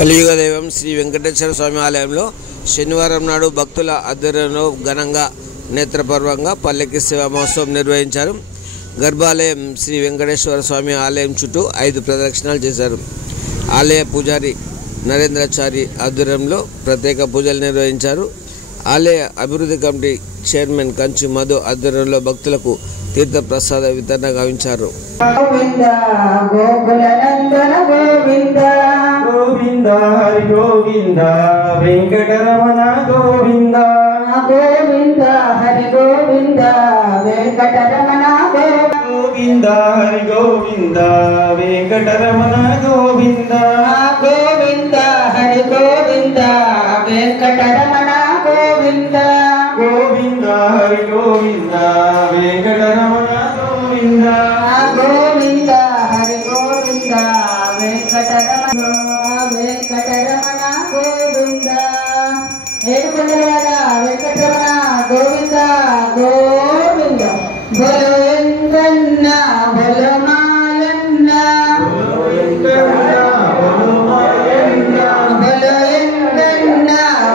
కలియుగ దైవం శ్రీ వెంకటేశ్వర స్వామి ఆలయంలో శనివారం నాడు భక్తుల ఆధ్వర్యంలో ఘనంగా నేత్రపర్వంగా పల్లకి సేవ మహోత్సవం నిర్వహించారు. గర్భాలయం శ్రీ వెంకటేశ్వర స్వామి ఆలయం చుట్టూ 5 ప్రదక్షిణాలు చేశారు. ఆలయ పూజారి నరేంద్రాచారి ఆధ్వర్యంలో ప్రత్యేక పూజలు నిర్వహించారు. ఆలయ అభివృద్ధి కమిటీ చైర్మన్ కంచి మధు ఆధ్వర్యంలో భక్తులకు తీర్థ ప్రసాద వితరణ గావించారు. గోవింద గోకుల నందన గోవింద గోవింద హరి గోవింద వెంకటరమణ గోవింద గోవింద హరి గోవింద వెంకటరమణ గోవింద హరి గోవింద వెంకటరమణ గోవింద గోవింద హరి గోవింద వెంకటరమణ గోవింద గోవింద హరి గోవింద వెంకటరమణ గోవింద గోవింద హరి గోవింద వెంకటరమణ గోవింద ఏడుకొండలవాడ వెంకటరమణ గోవింద గోవింద బలో వెంకన్న బలో మాయన్న బలో వెంకన్న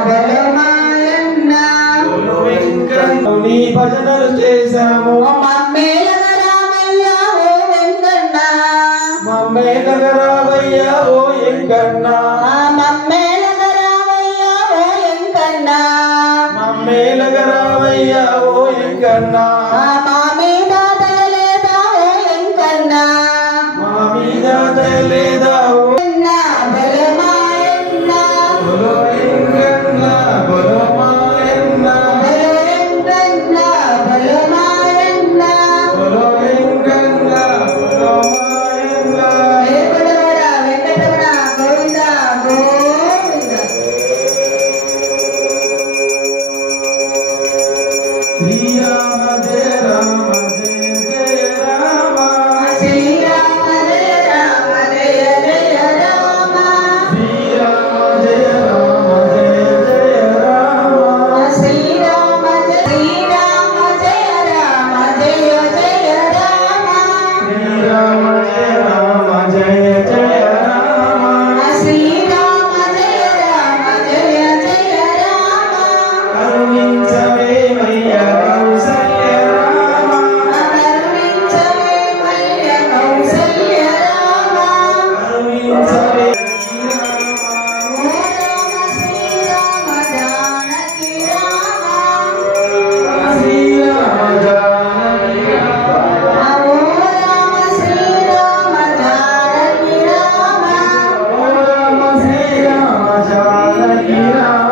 బలో మాయన్న నీ భజనలు చేశాము మమ్మేలగరామయ్య ఓ వెంకన్న మమ్మేలగరామయ్య ఓ వెంకన్న మమ్మేలగరామయ్య ఓ వెంకన్న మమ్మేలగరామయ్య ఓ వెంకన్న మా మీద దయలేదా ఓ వెంకన్న మా మీద దయలేదా ఓ బలో మాయన్న బలో వెంకన్న బలో మాయన్న బలో వెంకన్న బలో మాయన్న బలో వెంకన్న బలో మాయన్న ఏడుకొండలవాడ వెంకటరమణ గోవింద గోవింద శ్రీరామ జయ రామ జయ జయ రామ శ్రీరామ జయ రామ జయ జయ రామ శ్రీరామ జయ రామ జయ జయ రామ శ్రీరామ జయ రామ జయ జయ రామ శ్రీరామ జయ రామ జయ జయ రామ శ్రీరామ జయ రామ జయ జయ రామ కరుణించవేమయ్య కౌసల్య రామ కరుణించవే మయ్య కౌసల్య రామ కరుణించవే ఓ రామ శ్రీరామ జానకి రామ శ్రీరామ జానకి రామ ఓ రామ శ్రీరామ జానకి రామ ఓ రామ శ్రీరామ జానకి రామ